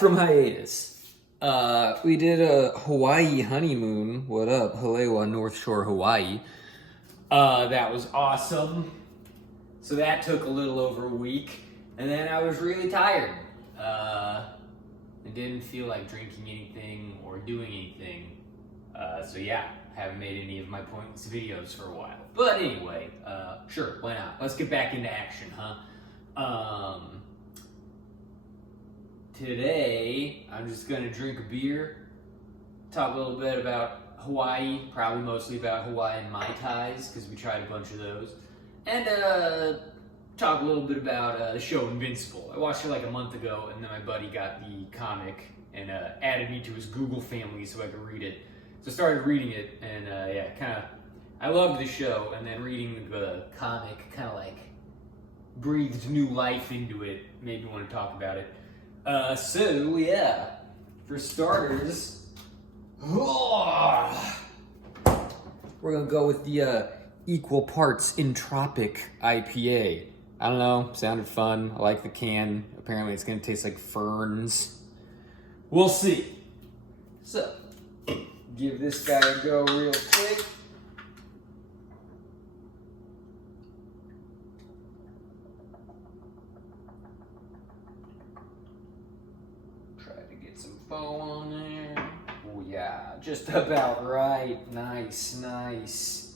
from hiatus. We did a Hawaii honeymoon. What up? Halewa, North Shore, Hawaii. That was awesome. So that took a little over a week. And then I was really tired. I didn't feel like drinking anything or doing anything. So yeah, haven't made any of my pointless videos for a while. But anyway, sure, why not? Let's get back into action, huh? Today, I'm just gonna drink a beer, talk a little bit about Hawaii, probably mostly about Hawaiian Mai Tais, because we tried a bunch of those, and talk a little bit about the show Invincible. I watched it like a month ago, and then my buddy got the comic and added me to his Google family so I could read it. So I started reading it, and yeah, I loved the show, and then reading the comic kind of like breathed new life into it, made me want to talk about it. So yeah, for starters, we're gonna go with the equal parts entropic IPA. I don't know, sounded fun. I like the can. Apparently it's gonna taste like ferns. We'll see. So, give this guy a go real quick. Bow on there. Oh yeah, just about right. Nice, nice.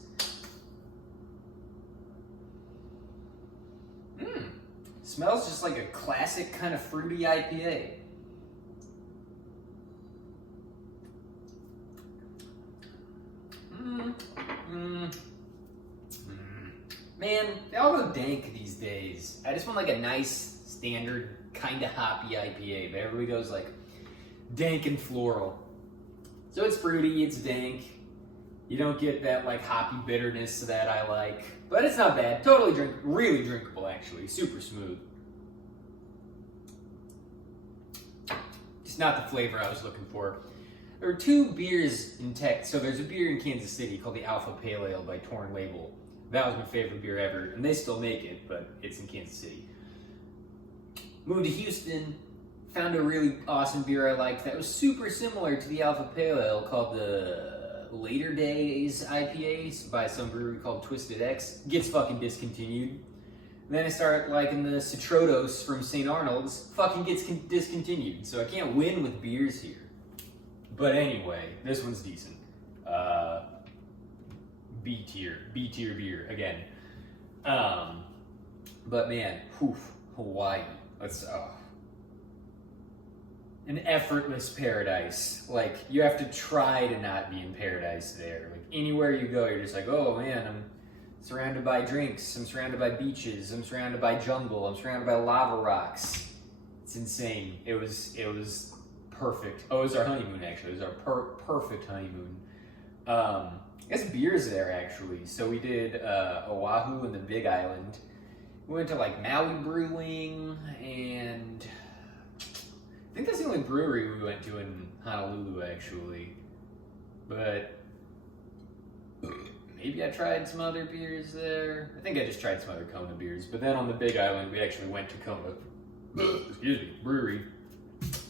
Smells just like a classic kind of fruity IPA. Man, they all go dank these days. I just want like a nice, standard, kind of hoppy IPA, but everybody goes like dank and floral. So it's fruity, it's dank. You don't get that like hoppy bitterness that I like, but it's not bad. Totally really drinkable actually, super smooth. Just not the flavor I was looking for. There were two beers in tech. So there's a beer in Kansas City called the Alpha Pale Ale by Torn Label. That was my favorite beer ever, and they still make it, but it's in Kansas City. Moved to Houston, found a really awesome beer I liked that was super similar to the Alpha Pale Ale called the Later Days IPA by some brewery called Twisted X. Gets fucking discontinued. Then I start liking the Citrodos from St. Arnolds. Fucking gets discontinued. So I can't win with beers here. But anyway, this one's decent. B tier beer again. But man, Hawaii. Let's an effortless paradise. Like, you have to try to not be in paradise there. Like, anywhere you go, you're just like, oh man, I'm surrounded by drinks, I'm surrounded by beaches, I'm surrounded by jungle, I'm surrounded by lava rocks. It's insane. It was perfect. Oh, it was our honeymoon actually. It was our perfect honeymoon. I guess beers there actually. So we did Oahu and the Big Island. We went to like Maui Brewing, and I think that's the only brewery we went to in Honolulu, actually. But maybe I tried some other beers there. I think I just tried some other Kona beers. But then on the Big Island, we actually went to Kona, brewery,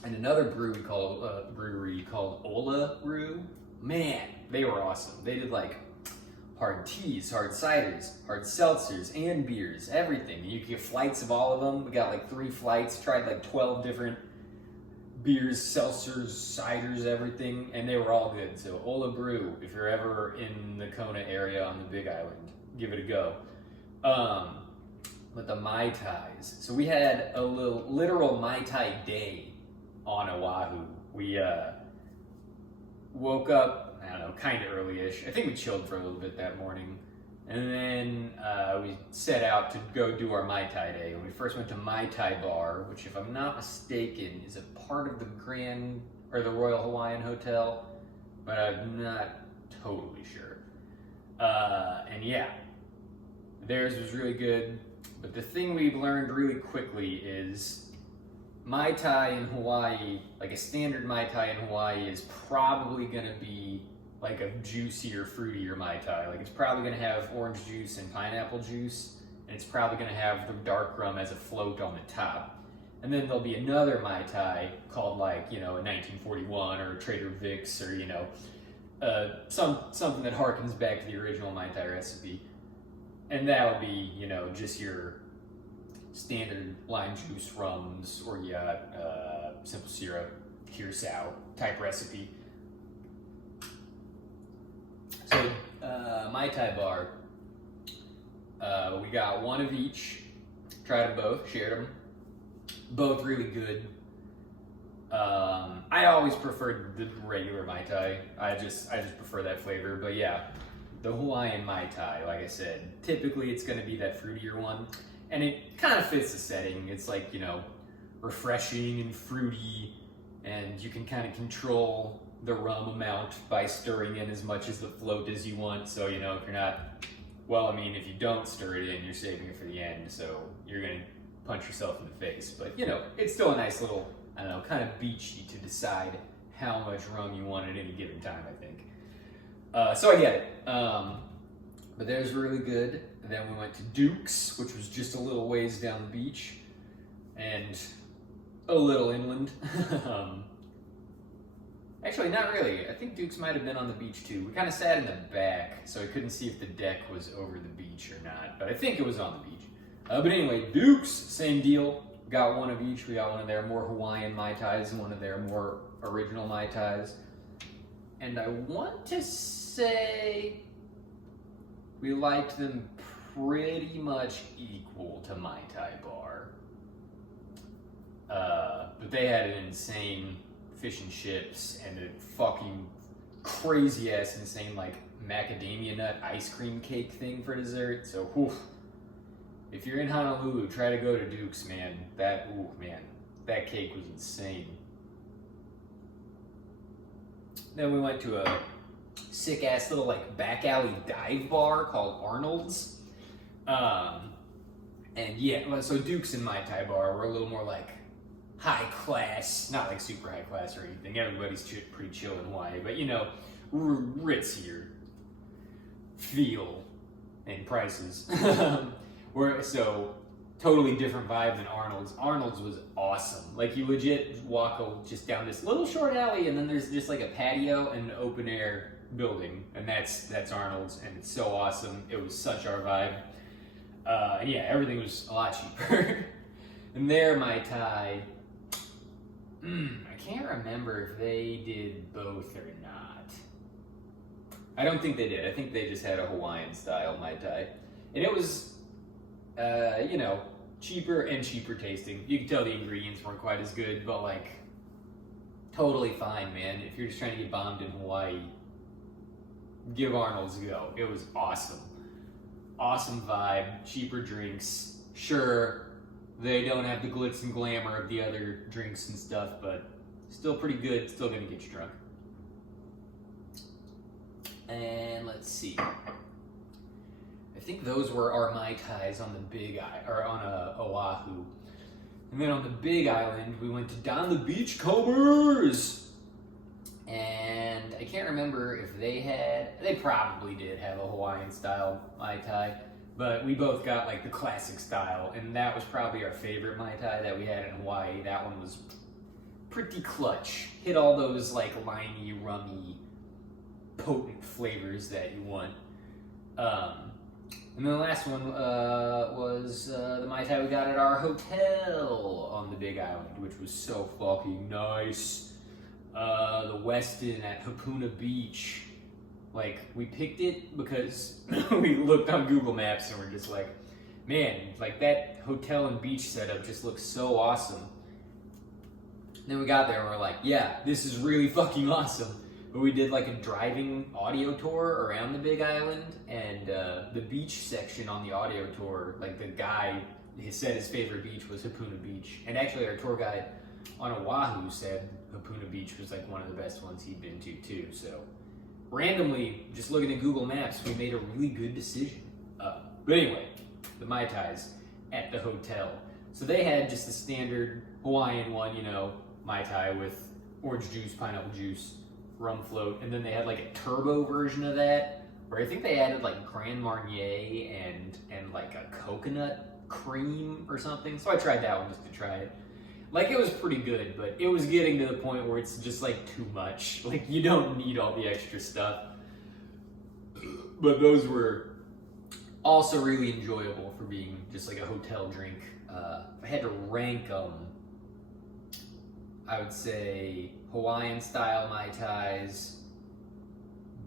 and another brewery called Ola Brew. Man, they were awesome. They did like hard teas, hard ciders, hard seltzers, and beers, everything. You could get flights of all of them. We got like 3 flights, tried like 12 different beers, seltzers, ciders, everything, and they were all good. So Ola Brew, if you're ever in the Kona area on the Big Island, give it a go. But the Mai Tais. So we had a literal Mai Tai day on Oahu. We woke up, I don't know, kind of early-ish. I think we chilled for a little bit that morning. And then we set out to go do our Mai Tai day. And we first went to Mai Tai Bar, which, if I'm not mistaken, is a part of the the Royal Hawaiian Hotel, but I'm not totally sure. And yeah, theirs was really good. But the thing we've learned really quickly is Mai Tai in Hawaii, like a standard Mai Tai in Hawaii, is probably going to be like a juicier, fruitier Mai Tai. Like, it's probably going to have orange juice and pineapple juice, and it's probably going to have the dark rum as a float on the top. And then there'll be another Mai Tai called like, you know, a 1941 or Trader Vic's or, you know, something that harkens back to the original Mai Tai recipe. And that'll be, you know, just your standard lime juice rums, or you got simple syrup, curacao type recipe. So Mai Tai bar, we got one of each. Tried them both, shared them. Both really good. I always preferred the regular Mai Tai. I just prefer that flavor. But yeah, the Hawaiian Mai Tai, like I said, typically it's going to be that fruitier one, and it kind of fits the setting. It's like, you know, refreshing and fruity, and you can kind of control the rum amount by stirring in as much as the float as you want. So, you know, if you're not, well, I mean, if you don't stir it in, you're saving it for the end, so you're going to punch yourself in the face. But, you know, it's still a nice little, I don't know, kind of beachy to decide how much rum you want at any given time, I think. So I get it. But theirs were really good. And then we went to Duke's, which was just a little ways down the beach and a little inland. Actually, not really. I think Duke's might have been on the beach too. We kind of sat in the back, so I couldn't see if the deck was over the beach or not, but I think it was on the beach. But anyway, Duke's, same deal. Got one of each. We got one of their more Hawaiian Mai Tais and one of their more original Mai Tais. And I want to say we liked them pretty much equal to Mai Tai bar. But they had an insane fish and chips and a fucking crazy ass insane like macadamia nut ice cream cake thing for dessert. So whew, if you're in Honolulu, try to go to Duke's, man. That cake was insane. Then we went to a sick ass little like back alley dive bar called Arnolds. And yeah, so Duke's and Mai Tai bar were a little more like high class, not like super high class or anything. Everybody's pretty chill in Hawaii, but you know, ritzier feel and prices. So totally different vibe than Arnold's. Arnold's was awesome. Like you legit walk just down this little short alley, and then there's just like a patio and an open air building, and that's Arnold's, and it's so awesome. It was such our vibe. And yeah, everything was a lot cheaper. And there, Mai Tai, I can't remember if they did both or not. I don't think they did. I think they just had a Hawaiian style Mai Tai. And it was, you know, cheaper and cheaper tasting. You can tell the ingredients weren't quite as good, but like, totally fine, man. If you're just trying to get bombed in Hawaii, give Arnold's a go. It was awesome. Awesome vibe, cheaper drinks. Sure, they don't have the glitz and glamour of the other drinks and stuff, but still pretty good, still gonna get you drunk. And let's see. I think those were our Mai Tais on the Big or on Oahu. And then on the Big Island, we went to Down the Beachcombers. And I can't remember if they probably did have a Hawaiian style Mai Tai, but we both got like the classic style, and that was probably our favorite Mai Tai that we had in Hawaii. That one was pretty clutch. Hit all those like limey, rummy, potent flavors that you want. And then the last one was the Mai Tai we got at our hotel on the Big Island, which was so fucking nice. The Westin at Hapuna Beach. Like, we picked it because we looked on Google Maps and we're just like, man, like that hotel and beach setup just looks so awesome. Then we got there and we're like, yeah, this is really fucking awesome. But we did like a driving audio tour around the Big Island, and the beach section on the audio tour, like the guy, he said his favorite beach was Hapuna Beach. And actually our tour guide on Oahu said Hapuna Beach was like one of the best ones he'd been to too. So randomly, just looking at Google Maps, we made a really good decision. But anyway, the Mai Tais at the hotel. So they had just the standard Hawaiian one, you know, Mai Tai with orange juice, pineapple juice, rum float, and then they had like a turbo version of that, where I think they added like Grand Marnier and like a coconut cream or something. So I tried that one just to try it. Like, it was pretty good, but it was getting to the point where it's just like too much. Like, you don't need all the extra stuff. But those were also really enjoyable for being just like a hotel drink. If I had to rank them, I would say Hawaiian style Mai Tais,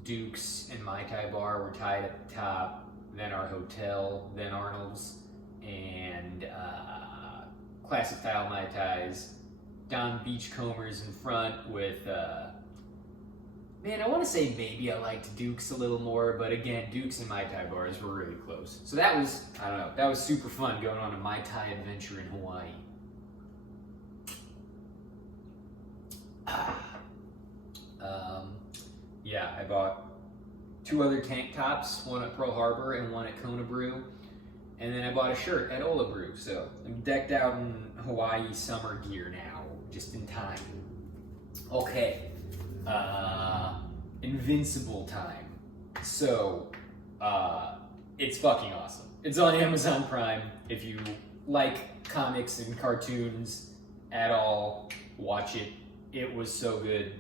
Duke's and Mai Tai bar were tied at the top, then our hotel, then Arnolds, and classic style Mai Tais, down Beachcombers in front with, man, I want to say maybe I liked Duke's a little more, but again, Duke's and Mai Tai bars were really close. So that was, I don't know, that was super fun going on a Mai Tai adventure in Hawaii. Yeah, I bought 2 other tank tops, one at Pearl Harbor and one at Kona Brew. And then I bought a shirt at Ola Brew. So I'm decked out in Hawaii summer gear now, just in time. Okay, Invincible time. So, it's fucking awesome. It's on Amazon Prime. If you like comics and cartoons at all, watch it. It was so good.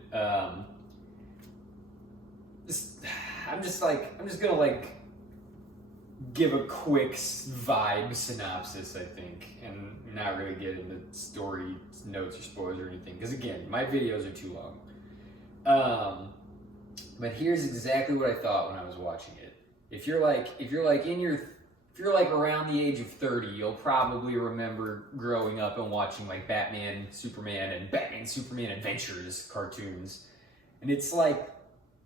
I'm just gonna like give a quick vibe synopsis, I think, and not really get into story notes or spoilers or anything, because again, my videos are too long. But here's exactly what I thought when I was watching it. If you're like around the age of 30, you'll probably remember growing up and watching like Batman, Superman, and Batman, Superman Adventures cartoons, and it's like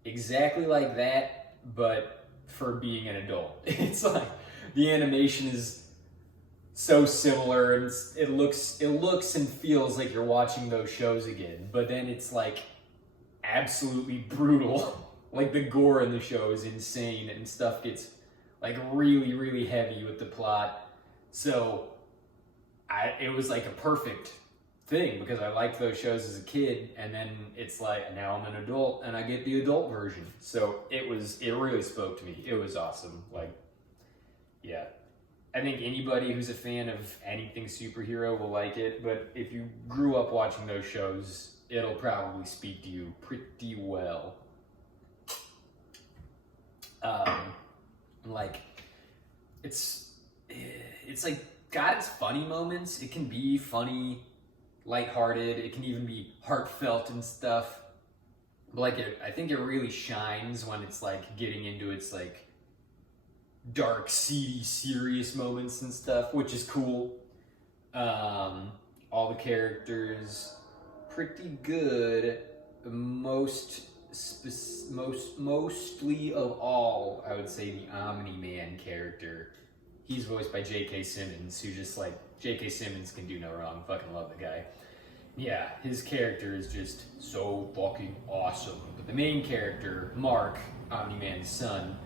exactly like that, but for being an adult. It's like the animation is so similar, and it looks and feels like you're watching those shows again, but then it's like absolutely brutal. Like the gore in the show is insane, and stuff gets like really, really heavy with the plot. So it was like a perfect thing, because I liked those shows as a kid, and then it's like now I'm an adult and I get the adult version. So it really spoke to me. It was awesome. Like, yeah, I think anybody who's a fan of anything superhero will like it, but if you grew up watching those shows, it'll probably speak to you pretty well. Like, it's like got its funny moments. It can be funny, lighthearted. It can even be heartfelt and stuff. But like, I think it really shines when it's like getting into its like dark, seedy, serious moments and stuff, which is cool. All the characters pretty good. Mostly of all, I would say the Omni-Man character. He's voiced by J.K. Simmons, who just like, J.K. Simmons can do no wrong. Fucking love the guy. Yeah, his character is just so fucking awesome. But the main character, Mark, Omni-Man's son,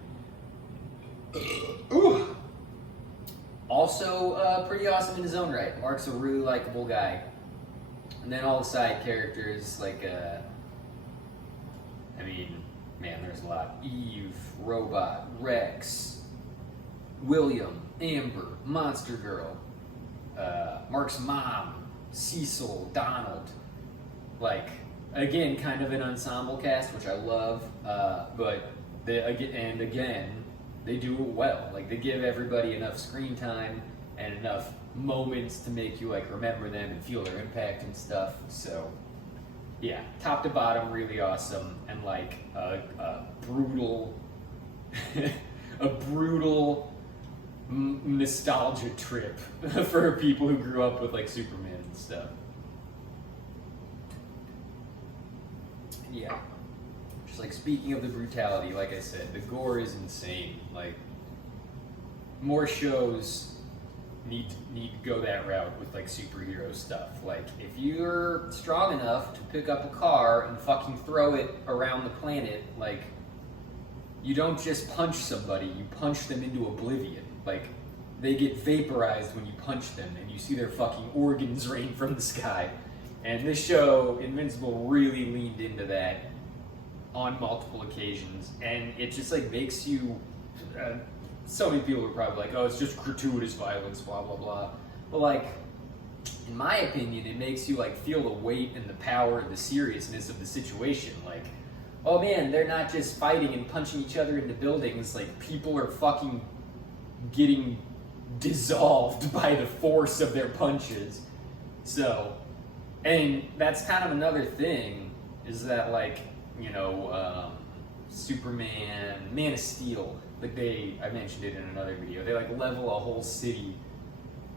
also pretty awesome in his own right. Mark's a really likable guy. And then all the side characters, like, I mean, man, there's a lot. Eve, Robot, Rex, William, Amber, Monster Girl, Mark's mom, Cecil, Donald. Like, again, kind of an ensemble cast, which I love, but they do it well. Like, they give everybody enough screen time and enough moments to make you like remember them and feel their impact and stuff. So yeah, top to bottom, really awesome, and like a brutal nostalgia trip for people who grew up with like Superman and stuff. Yeah, just like speaking of the brutality, like I said, the gore is insane. Like, more shows need to go that route with like superhero stuff. Like, if you're strong enough to pick up a car and fucking throw it around the planet, like, you don't just punch somebody, you punch them into oblivion. Like, they get vaporized when you punch them, and you see their fucking organs rain from the sky. And this show, Invincible, really leaned into that on multiple occasions, and it just like makes you so many people are probably like, oh, it's just gratuitous violence, blah blah blah, but like, in my opinion, it makes you like feel the weight and the power and the seriousness of the situation. Like, oh man, they're not just fighting and punching each other into buildings. Like, people are fucking getting dissolved by the force of their punches. So, and that's kind of another thing, is that like, you know, Superman, Man of Steel, like I mentioned it in another video, they like level a whole city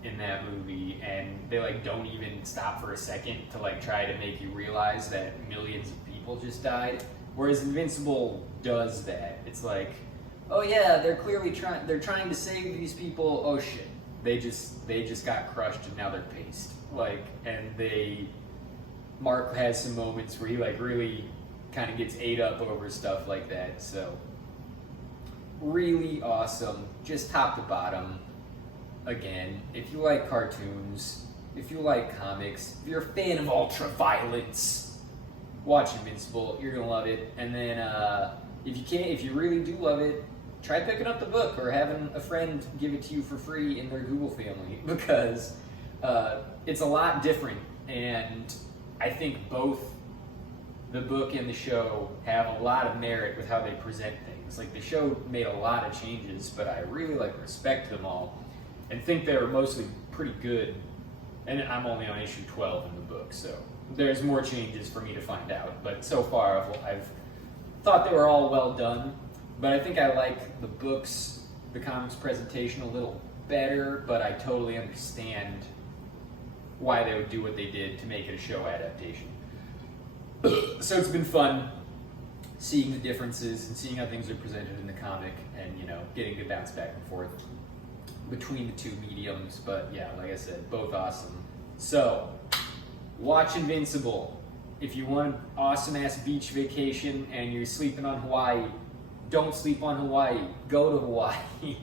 in that movie, and they like don't even stop for a second to like try to make you realize that millions of people just died. Whereas Invincible does that. It's like, oh yeah, they're clearly trying to save these people. Oh shit, they just got crushed and now they're paced. Like, and Mark has some moments where he like really kind of gets ate up over stuff like that. So really awesome, just top to bottom. Again, if you like cartoons, if you like comics, if you're a fan of ultra violence, watch Invincible. You're gonna love it. And then if you really do love it, try picking up the book or having a friend give it to you for free in their Google family, because it's a lot different. And I think both the book and the show have a lot of merit with how they present things. Like, the show made a lot of changes, but I really like respect them all and think they were mostly pretty good. And I'm only on issue 12 in the book, so there's more changes for me to find out. But so far, I've thought they were all well done. But I think I like the comics presentation a little better, but I totally understand why they would do what they did to make it a show adaptation. So it's been fun seeing the differences and seeing how things are presented in the comic, and, you know, getting to bounce back and forth between the two mediums. But yeah, like I said, both awesome. So watch Invincible. If you want an awesome ass beach vacation and you're sleeping on Hawaii, don't sleep on Hawaii. Go to Hawaii.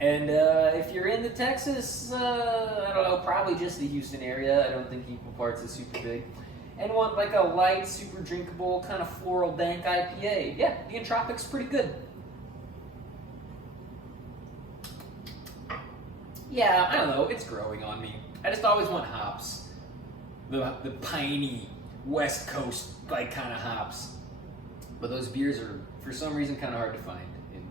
And if you're in the Texas, I don't know, probably just the Houston area. I don't think Equal Parts is super big. And want like a light, super drinkable, kind of floral dank IPA. Yeah, the Entropic's pretty good. Yeah, I don't know, it's growing on me. I just always want hops. The piney, West Coast, like, kind of hops. But those beers are, for some reason, kind of hard to find in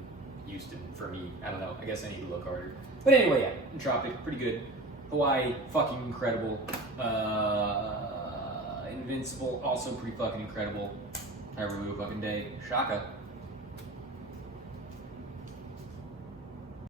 Houston for me. I don't know, I guess I need to look harder. But anyway, yeah, Entropic, pretty good. Hawaii, fucking incredible. Invincible, also pretty fucking incredible. Every fucking day. Shaka.